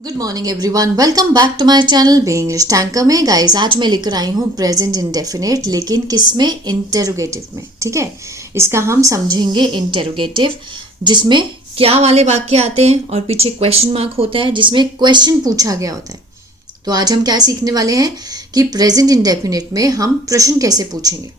Good morning everyone, welcome back to my channel be English tanker में। Guys आज मैं लेकर आई हूँ प्रेजेंट इंडेफिनिट, लेकिन किस में? इंटेरोगेटिव में। ठीक है, इसका हम समझेंगे इंटेरोगेटिव, जिसमें क्या वाले वाक्य आते हैं और पीछे क्वेश्चन मार्क होता है, जिसमें क्वेश्चन पूछा गया होता है। तो आज हम क्या सीखने वाले हैं कि प्रेजेंट इंडेफिनिट में हम प्रश्न कैसे पूछेंगे।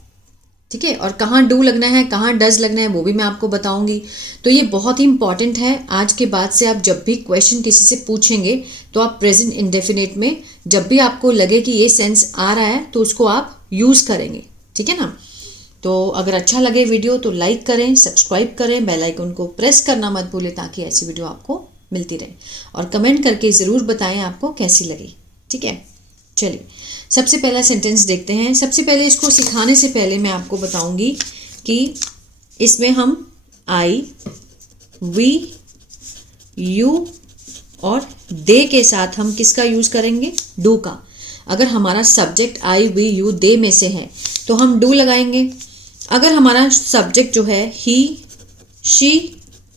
ठीक है, और कहाँ डू लगना है, कहाँ डज लगना है, वो भी मैं आपको बताऊंगी। तो ये बहुत ही इंपॉर्टेंट है। आज के बाद से आप जब भी क्वेश्चन किसी से पूछेंगे तो आप प्रेजेंट इंडेफिनिट में जब भी आपको लगे कि ये सेंस आ रहा है तो उसको आप यूज़ करेंगे। ठीक है ना। तो अगर अच्छा लगे वीडियो तो लाइक करें, सब्सक्राइब करें, बेल आइकन को प्रेस करना मत भूलें ताकि ऐसी वीडियो आपको मिलती रहे, और कमेंट करके ज़रूर बताएं आपको कैसी लगी। ठीक है, चलिए सबसे पहला सेंटेंस देखते हैं। सबसे पहले इसको सिखाने से पहले मैं आपको बताऊंगी कि इसमें हम आई, वी, यू और दे के साथ हम किसका यूज़ करेंगे? डू का। अगर हमारा सब्जेक्ट आई, वी, यू, दे में से है तो हम डू लगाएंगे। अगर हमारा सब्जेक्ट जो है ही, शी,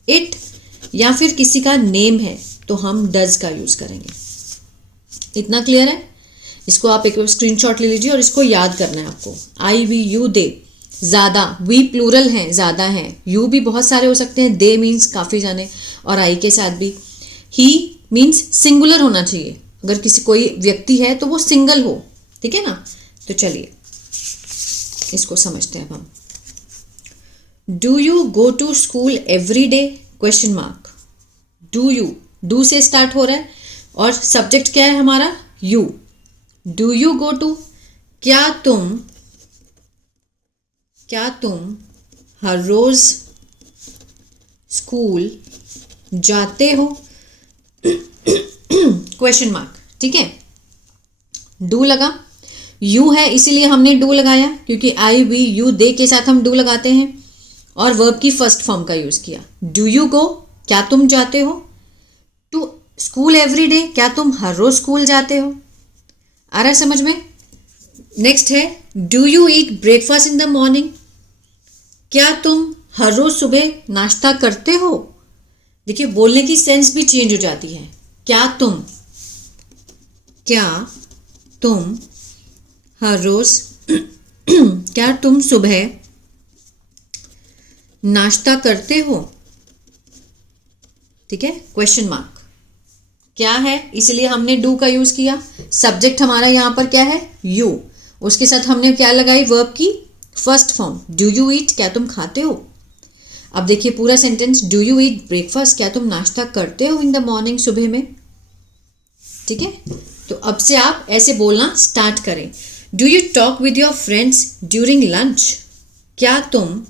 इट या फिर किसी का नेम है तो हम डज का यूज़ करेंगे। इतना क्लियर है? इसको आप एक स्क्रीनशॉट ले लीजिए और इसको याद करना है आपको। आई, वी, यू, दे, ज़्यादा, वी प्लूरल हैं, ज़्यादा हैं, यू भी बहुत सारे हो सकते हैं, दे मीन्स काफ़ी जाने, और आई के साथ भी। ही मीन्स सिंगुलर होना चाहिए, अगर किसी कोई व्यक्ति है तो वो सिंगल हो। ठीक है ना। तो चलिए इसको समझते हैं अब हम। Do you go to school every day? Question mark. Do you, do से स्टार्ट हो रहा है और सब्जेक्ट क्या है हमारा? You. Do you go to, क्या तुम हर रोज स्कूल जाते हो? Question mark. ठीक है, डू लगा, यू है इसीलिए हमने डू लगाया, क्योंकि आई, वी, यू, दे के साथ हम डू लगाते हैं, और वर्ब की फर्स्ट फॉर्म का यूज किया। डू यू गो, क्या तुम जाते हो? टू स्कूल एवरी डे, क्या तुम हर रोज स्कूल जाते हो? आ रहा है समझ में? नेक्स्ट है do you eat breakfast in the morning? क्या तुम हर रोज सुबह नाश्ता करते हो? देखिए बोलने की सेंस भी चेंज हो जाती है। क्या तुम हर रोज क्या तुम सुबह नाश्ता करते हो? ठीक है, क्वेश्चन मार्क। क्या है इसलिए हमने डू का यूज किया। सब्जेक्ट हमारा यहां पर क्या है? यू। उसके साथ हमने क्या लगाई? वर्ब की फर्स्ट फॉर्म। डू यू ईट, क्या तुम खाते हो? अब देखिए पूरा sentence. Do you eat breakfast, क्या तुम नाश्ता करते हो इन द मॉर्निंग, सुबह में? ठीक है, तो अब से आप ऐसे बोलना स्टार्ट करें। Do you talk with your friends during lunch? क्या तुम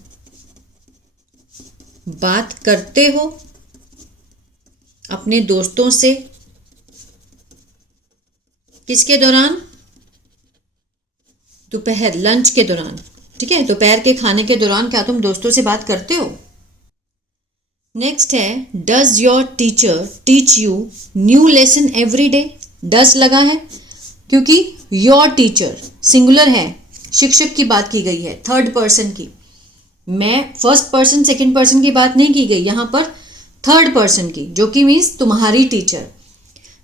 बात करते हो अपने दोस्तों से किसके दौरान? दोपहर, लंच के दौरान। ठीक है, दोपहर के खाने के दौरान क्या तुम दोस्तों से बात करते हो? नेक्स्ट है does your teacher teach you new lesson every day? Does लगा है क्योंकि योर टीचर सिंगुलर है, शिक्षक की बात की गई है, थर्ड पर्सन की। मैं फर्स्ट पर्सन सेकंड पर्सन की बात नहीं की गई, यहां पर थर्ड पर्सन की, जो कि मीन्स तुम्हारी teacher.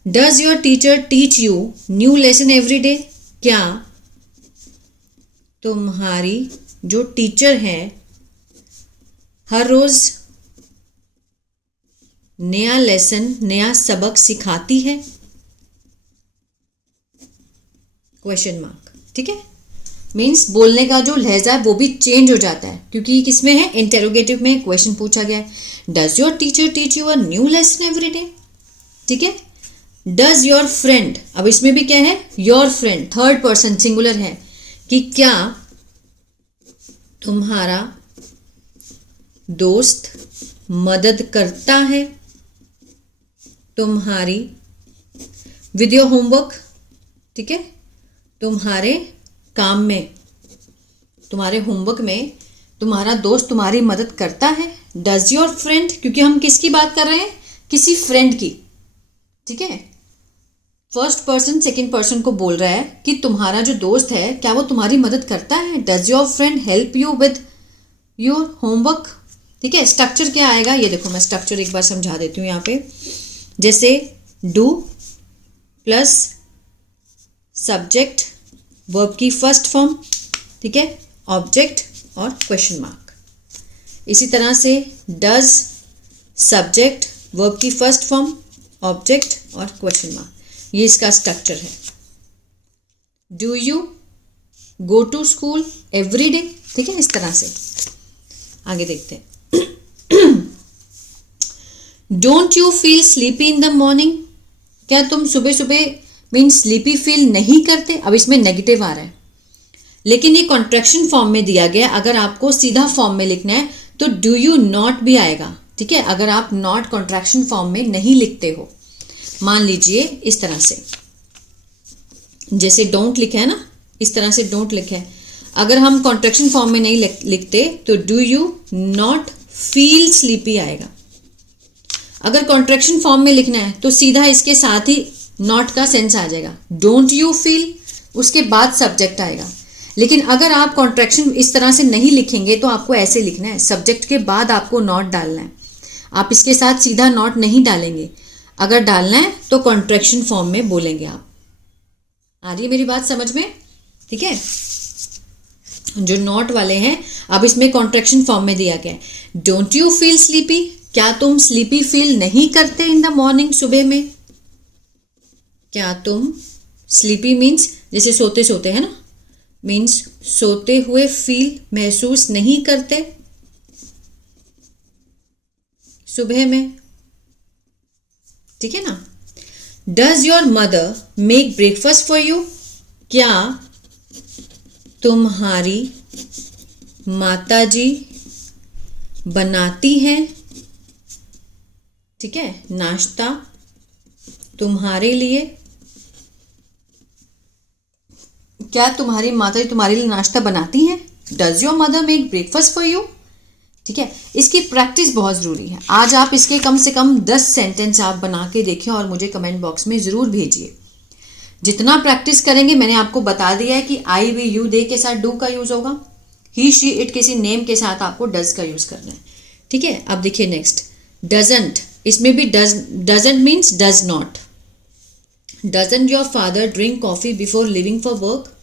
Does your teacher teach you new lesson every day? क्या तुम्हारी जो टीचर है हर रोज नया लेसन, नया सबक सिखाती है? Question mark. ठीक है, मीन्स बोलने का जो लहजा है वो भी चेंज हो जाता है, क्योंकि किसमें है? इंटेरोगेटिव में क्वेश्चन पूछा गया है। Does your teacher teach you a new lesson every day? ठीक है, डज योर फ्रेंड, अब इसमें भी क्या है? Your friend, third person singular है, कि क्या तुम्हारा दोस्त मदद करता है तुम्हारी विद योर होमवर्क? ठीक है, तुम्हारे काम में, तुम्हारे होमवर्क में तुम्हारा दोस्त तुम्हारी मदद करता है। डज योर फ्रेंड, क्योंकि हम किसकी बात कर रहे हैं? किसी फ्रेंड की। ठीक है, फर्स्ट पर्सन सेकंड पर्सन को बोल रहा है कि तुम्हारा जो दोस्त है क्या वो तुम्हारी मदद करता है? Does your friend help you with your homework? ठीक है, स्ट्रक्चर क्या आएगा ये देखो, मैं स्ट्रक्चर एक बार समझा देती हूँ यहाँ पे। जैसे डू प्लस सब्जेक्ट वर्ब की फर्स्ट फॉर्म, ठीक है, ऑब्जेक्ट और क्वेश्चन मार्क। इसी तरह से डज सब्जेक्ट वर्ब की फर्स्ट फॉर्म, ऑब्जेक्ट और क्वेश्चन मार्क, ये इसका स्ट्रक्चर है। Do you go to school every day, ठीक है, इस तरह से। आगे देखते हैं। Don't you feel sleepy in the morning, क्या तुम सुबह सुबह मीन्स स्लीपी फील नहीं करते। अब इसमें नेगेटिव आ रहा है, लेकिन ये कॉन्ट्रैक्शन फॉर्म में दिया गया। अगर आपको सीधा फॉर्म में लिखना है तो डू यू नॉट भी आएगा, ठीक है, अगर आप नॉट कॉन्ट्रैक्शन फॉर्म में नहीं लिखते हो। मान लीजिए इस तरह से, जैसे डोंट लिखा है ना, इस तरह से डोंट लिखा है। अगर हम कॉन्ट्रैक्शन फॉर्म में नहीं लिखते तो do you not feel sleepy आएगा। अगर कॉन्ट्रैक्शन फॉर्म में लिखना है तो सीधा इसके साथ ही नॉट का सेंस आ जाएगा। डोंट यू फील, उसके बाद सब्जेक्ट आएगा। लेकिन अगर आप कॉन्ट्रैक्शन इस तरह से नहीं लिखेंगे तो आपको ऐसे लिखना है, सब्जेक्ट के बाद आपको नॉट डालना है। आप इसके साथ सीधा नॉट नहीं डालेंगे, अगर डालना है तो कॉन्ट्रैक्शन फॉर्म में बोलेंगे आप। आ रही है मेरी बात समझ में, ठीक है। जो नॉट वाले हैं, अब इसमें कॉन्ट्रैक्शन फॉर्म में दिया गया है। डोंट यू फील स्लीपी, क्या तुम स्लीपी फील नहीं करते इन द मॉर्निंग, सुबह में। क्या तुम स्लीपी मीन्स जैसे सोते सोते है ना, मीन्स सोते हुए फील महसूस नहीं करते सुबह में, ठीक है ना। Does your mother make breakfast for you, क्या तुम्हारी माताजी बनाती हैं, ठीक है, नाश्ता तुम्हारे लिए। क्या तुम्हारी माताजी तुम्हारे लिए नाश्ता बनाती हैं। Does your mother make breakfast for you, ठीक है। इसकी प्रैक्टिस बहुत ज़रूरी है। आज आप इसके कम से कम 10 सेंटेंस आप बना के देखें और मुझे कमेंट बॉक्स में ज़रूर भेजिए। जितना प्रैक्टिस करेंगे, मैंने आपको बता दिया है कि आई वी यू दे के साथ डू का यूज़ होगा, ही शी इट किसी नेम के साथ आपको डज का यूज़ करना है, ठीक है। अब देखिए नेक्स्ट, डजंट, इसमें भी doesn't means does not. Doesn't your father drink coffee before living for work,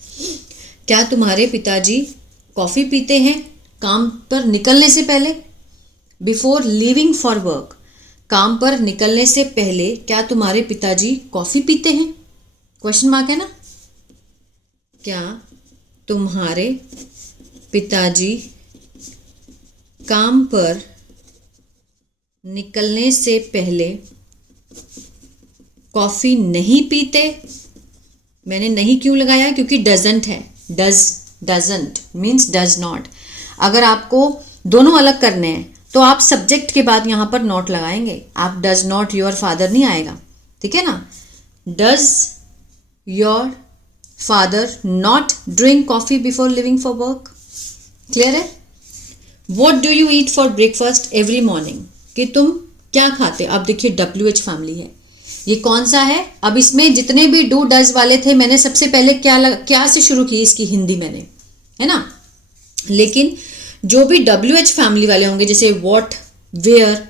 क्या तुम्हारे पिताजी कॉफ़ी पीते हैं काम पर निकलने से पहले। बिफोर लिविंग फॉर वर्क, काम पर निकलने से पहले क्या तुम्हारे पिताजी कॉफ़ी पीते हैं, क्वेश्चन मार्क है ना। क्या तुम्हारे पिताजी काम पर निकलने से पहले कॉफ़ी नहीं पीते। मैंने नहीं क्यों लगाया, क्योंकि डजंट है। Doesn't means does not. अगर आपको दोनों अलग करने हैं तो आप सब्जेक्ट के बाद यहाँ पर नॉट लगाएंगे, आप डज नॉट योर फादर नहीं आएगा, ठीक है ना। Does your father not drink coffee before living for work, clear है। What do you eat for breakfast every morning, कि तुम क्या खाते। अब देखिए WH फैमिली है, ये कौन सा है। अब इसमें जितने भी डू डज वाले थे, मैंने सबसे पहले क्या से शुरू की इसकी हिंदी मैंने, है ना। लेकिन जो भी WH फैमिली वाले होंगे, जैसे व्हाट, वेयर,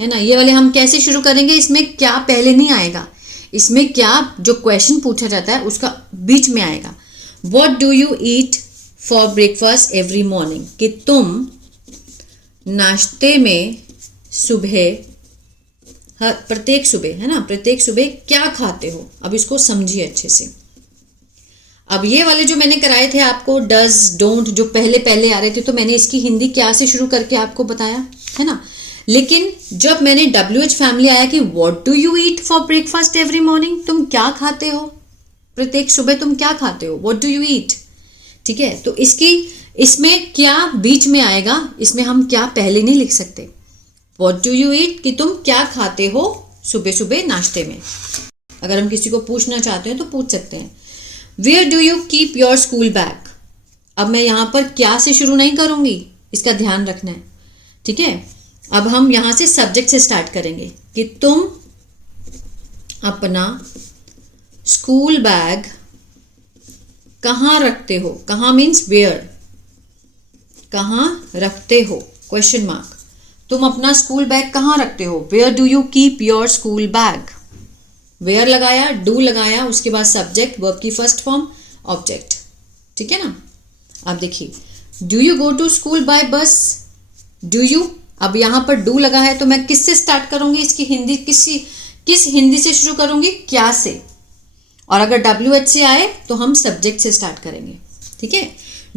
है ना, ये वाले हम कैसे शुरू करेंगे। इसमें क्या पहले नहीं आएगा, इसमें क्या जो क्वेश्चन पूछा जाता है उसका बीच में आएगा। What do you eat for breakfast every morning, कि तुम नाश्ते में सुबह, प्रत्येक सुबह, है ना, प्रत्येक सुबह क्या खाते हो। अब इसको समझिए अच्छे से। अब ये वाले जो मैंने कराए थे आपको, डज डोंट, जो पहले पहले आ रहे थे, तो मैंने इसकी हिंदी क्या से शुरू करके आपको बताया, है ना। लेकिन जब मैंने WH फैमिली आया कि what do you eat for breakfast every morning, तुम क्या खाते हो प्रत्येक सुबह, तुम क्या खाते हो, व्हाट डू यू ईट, ठीक है। तो इसमें क्या बीच में आएगा, इसमें हम क्या पहले नहीं लिख सकते। व्हाट डू यू ईट, कि तुम क्या खाते हो सुबह सुबह नाश्ते में। अगर हम किसी को पूछना चाहते हैं तो पूछ सकते हैं। Where do you keep your school bag, अब मैं यहाँ पर क्या से शुरू नहीं करूँगी, इसका ध्यान रखना है, ठीक है। अब हम यहाँ से सब्जेक्ट से स्टार्ट करेंगे कि तुम अपना स्कूल बैग कहाँ रखते हो। कहाँ मीन्स वेयर, कहाँ रखते हो, क्वेश्चन मार्क। तुम अपना स्कूल बैग कहाँ रखते हो, where do you keep your school bag, where लगाया, डू लगाया, उसके बाद सब्जेक्ट, वर्ब की फर्स्ट फॉर्म, ऑब्जेक्ट, ठीक है ना। अब देखिए, do you go to school by bus, do you, अब यहाँ पर डू लगा है तो मैं किससे स्टार्ट करूंगी, इसकी हिंदी किस हिंदी से शुरू करूंगी, क्या से, और अगर WH से आए तो हम सब्जेक्ट से स्टार्ट करेंगे, ठीक है।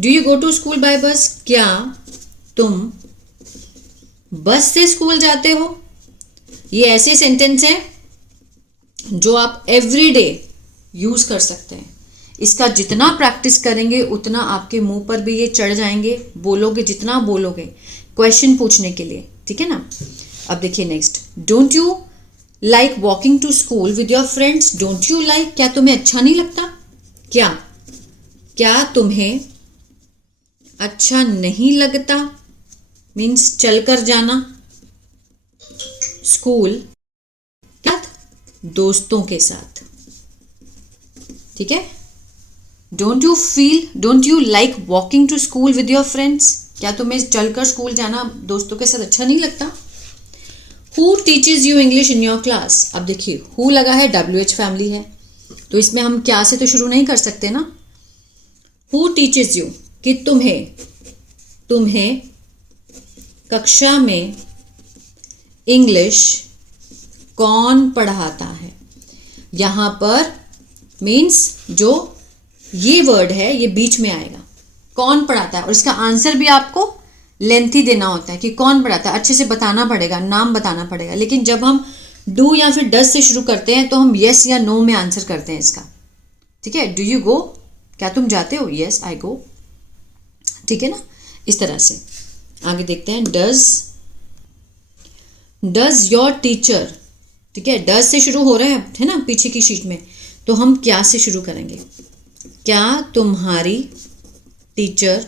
Do you go to school by bus, क्या तुम बस से स्कूल जाते हो। ये ऐसे सेंटेंस है जो आप एवरीडे यूज कर सकते हैं। इसका जितना प्रैक्टिस करेंगे उतना आपके मुंह पर भी ये चढ़ जाएंगे, बोलोगे जितना बोलोगे क्वेश्चन पूछने के लिए, ठीक है ना। अब देखिए next, don't you like walking to school with your friends, don't you like, क्या तुम्हें अच्छा नहीं लगता, क्या तुम्हें अच्छा नहीं लगता, मीन्स चलकर जाना, स्कूल क्या, दोस्तों के साथ, ठीक है। Don't you like walking to school with your friends, क्या तुम्हें चलकर स्कूल जाना दोस्तों के साथ अच्छा नहीं लगता। Who teaches you English in your class, अब देखिए हु लगा है, WH फैमिली है, तो इसमें हम क्या से तो शुरू नहीं कर सकते ना। हु टीचेज यू, कि तुम्हें कक्षा में इंग्लिश कौन पढ़ाता है। यहां पर मीन्स जो ये वर्ड है ये बीच में आएगा, कौन पढ़ाता है, और इसका आंसर भी आपको लेंथी देना होता है कि कौन पढ़ाता है, अच्छे से बताना पड़ेगा, नाम बताना पड़ेगा। लेकिन जब हम डू या फिर डज से शुरू करते हैं तो हम यस या नो में आंसर करते हैं इसका, ठीक है। डू यू गो, क्या तुम जाते हो, यस आई गो, ठीक है ना। इस तरह से आगे देखते हैं, डज योर टीचर, ठीक है, डज से शुरू हो रहा है ना पीछे की शीट में, तो हम क्या से शुरू करेंगे, क्या तुम्हारी teacher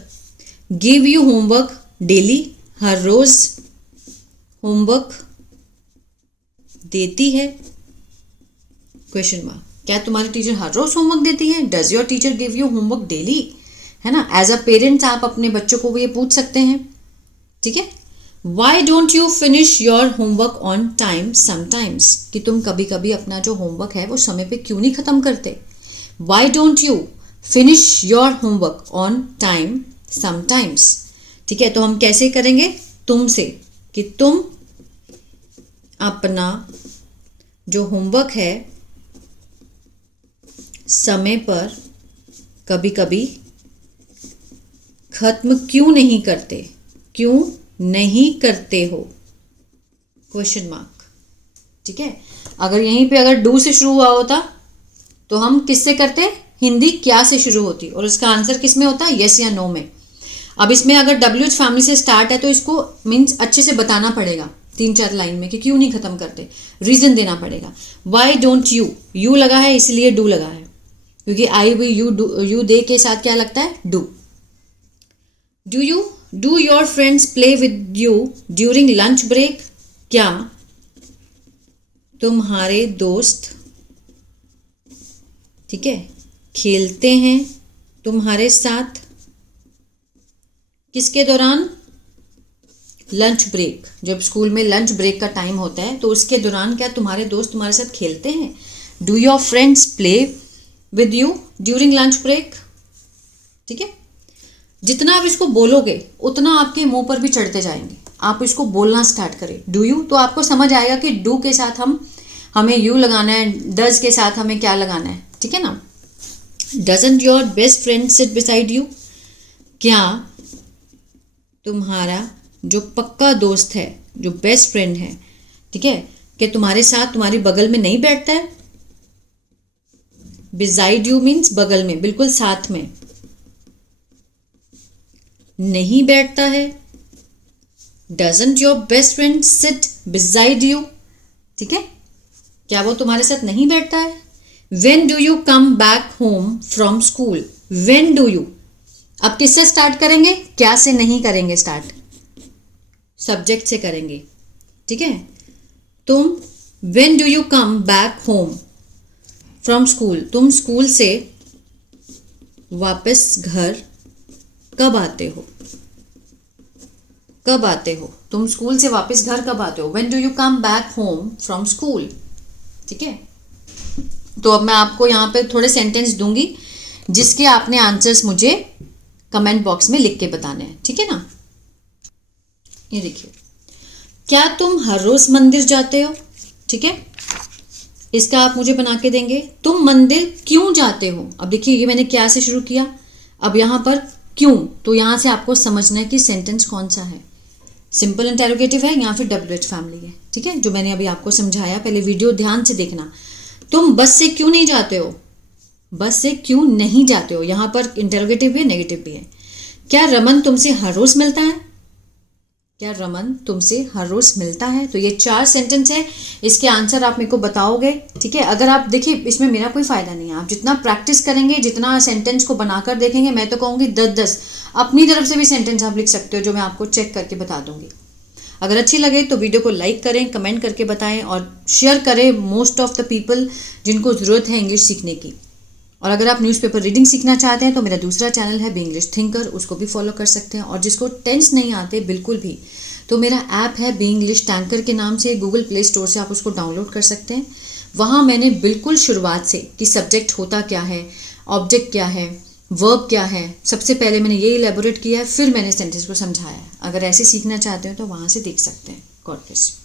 give you homework daily, हर रोज होमवर्क देती है, क्वेश्चन मार्क, क्या तुम्हारी टीचर हर रोज होमवर्क देती है। Does your teacher give you homework daily, है ना। एज अ पेरेंट्स आप अपने बच्चों को ये पूछ सकते हैं, ठीक है। Why don't you finish your homework on time sometimes, कि तुम कभी कभी अपना जो होमवर्क है वो समय पे क्यों नहीं खत्म करते। Why don't you finish your homework on time sometimes, ठीक है। तो हम कैसे करेंगे, तुम से, कि तुम अपना जो होमवर्क है समय पर कभी कभी खत्म क्यों नहीं करते हो, क्वेश्चन मार्क, ठीक है। अगर यहीं पे अगर डू से शुरू हुआ होता तो हम किससे करते, हिंदी क्या से शुरू होती, और इसका आंसर किस में होता, यस या नो में। अब इसमें अगर WH फैमिली से स्टार्ट है तो इसको मीन्स अच्छे से बताना पड़ेगा 3-4 लाइन में कि क्यों नहीं खत्म करते, रीजन देना पड़ेगा। वाई डोंट यू लगा है इसलिए डू लगा है, क्योंकि आई वी यू दे के साथ क्या लगता है, do. Do your friends play with you during lunch break, क्या तुम्हारे दोस्त, ठीक है, खेलते हैं तुम्हारे साथ, किसके दौरान, लंच ब्रेक, जब स्कूल में लंच ब्रेक का टाइम होता है तो उसके दौरान क्या तुम्हारे दोस्त तुम्हारे साथ खेलते हैं। Do your friends play with you during lunch break, ठीक है। जितना आप इसको बोलोगे उतना आपके मुंह पर भी चढ़ते जाएंगे, आप इसको बोलना स्टार्ट करें। डू यू, तो आपको समझ आएगा कि डू के साथ हमें यू लगाना है, डज के साथ हमें क्या लगाना है, ठीक है ना। Doesn't your best friend seat beside you, क्या तुम्हारा जो पक्का दोस्त है, जो बेस्ट फ्रेंड है, ठीक है, कि तुम्हारे साथ तुम्हारी बगल में नहीं बैठता है। बिसाइड यू मीन्स बगल में, बिल्कुल साथ में नहीं बैठता है। Doesn't your best friend seat beside you, ठीक है, क्या वो तुम्हारे साथ नहीं बैठता है। When do you come back home from school, when do you, अब किससे स्टार्ट करेंगे, क्या से नहीं करेंगे स्टार्ट, सब्जेक्ट से करेंगे, ठीक है। तुम when do you come back home from school, तुम स्कूल से वापस घर कब आते हो, तुम स्कूल से वापस घर कब आते हो। When do you come back home from school, ठीक है। तो अब मैं आपको यहाँ पे थोड़े सेंटेंस दूंगी जिसके आपने आंसर्स मुझे कमेंट बॉक्स में लिख के बताने हैं, ठीक है ना। ये देखिए, क्या तुम हर रोज मंदिर जाते हो? ठीक है, इसका आप मुझे बना के देंगे। तुम मंदिर क्यों जाते हो? अब देखिए, ये मैंने क्या से शुरू किया, अब यहाँ पर क्यों, तो यहाँ से आपको समझना है कि सेंटेंस कौन सा है, सिंपल इंटेरोगेटिव है या फिर WH फैमिली है, ठीक है, जो मैंने अभी आपको समझाया। पहले वीडियो ध्यान से देखना। तुम बस से क्यों नहीं जाते हो? बस से क्यों नहीं जाते हो, यहाँ पर इंटेरोगेटिव भी है, नेगेटिव भी है। क्या रमन तुमसे हर रोज मिलता है? क्या रमन तुमसे हर रोज मिलता है? तो ये 4 सेंटेंस है, इसके आंसर आप मेरे को बताओगे, ठीक है। अगर आप देखिए, इसमें मेरा कोई फायदा नहीं है, आप जितना प्रैक्टिस करेंगे, जितना सेंटेंस को बनाकर देखेंगे, मैं तो कहूँगी 10-10 अपनी तरफ से भी सेंटेंस आप लिख सकते हो, जो मैं आपको चेक करके बता दूंगी। अगर अच्छी लगे तो वीडियो को लाइक करें, कमेंट करके बताएं और शेयर करें मोस्ट ऑफ द पीपल जिनको ज़रूरत है इंग्लिश सीखने की। और अगर आप न्यूज़पेपर रीडिंग सीखना चाहते हैं तो मेरा दूसरा चैनल है बी इंग्लिश थिंकर, उसको भी फॉलो कर सकते हैं। और जिसको टेंस नहीं आते बिल्कुल भी, तो मेरा ऐप है बी इंग्लिश टैंकर के नाम से, गूगल प्ले स्टोर से आप उसको डाउनलोड कर सकते हैं। वहाँ मैंने बिल्कुल शुरुआत से कि सब्जेक्ट होता क्या है, ऑब्जेक्ट क्या है, वर्ब क्या है, सबसे पहले मैंने ये इलेबोरेट किया है, फिर मैंने सेंटेंस को समझाया है। अगर ऐसे सीखना चाहते हो तो वहाँ से देख सकते हैं। God bless you.